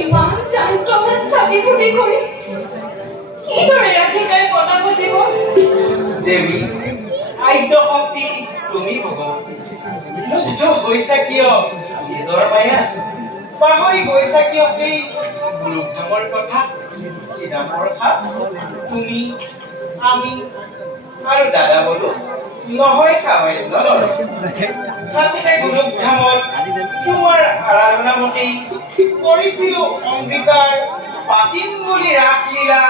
ইমান জান্তমান চাবি ফুটি কৰি কিদৰে ৰাধিকাই কথা বুজিব? দেৱী আদ্য শক্তি তুমি ভগৱতী মুগ্ধ হৈছা কিয় নিজৰ মায়া পাহৰি গৈছা কিয় সেই গুৰুধামৰ কথা চিদামৰ খাপ তুমি আমি আৰু দাদা বলো নহয় সামান্য সাথে গুৰুধামত তোমাৰ আৰাধনা মতে কৰিছিলো অম্বিকাৰ পাতিম বুলি ৰাসলীলা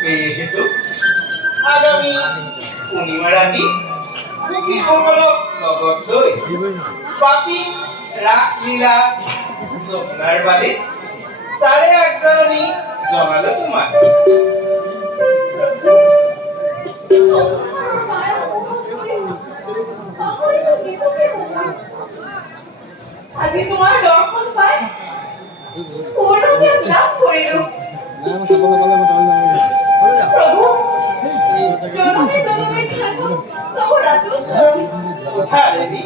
সেয়েহেতু আগামী পূৰ্ণিমা ৰাতি গোপীসকলক লগত লৈ পাতিম ৰাসলীলা যমুনাৰ বালিত তাৰে আগজাননী জনালো তোমাক। আজি তোমাৰ দৰ্শন পাই পূৰ্ণজ্ঞান লাভ কৰিলো। প্ৰভু জনমে জনমে থাকক প্ৰভু ৰাতুল চৰণ। দেৱী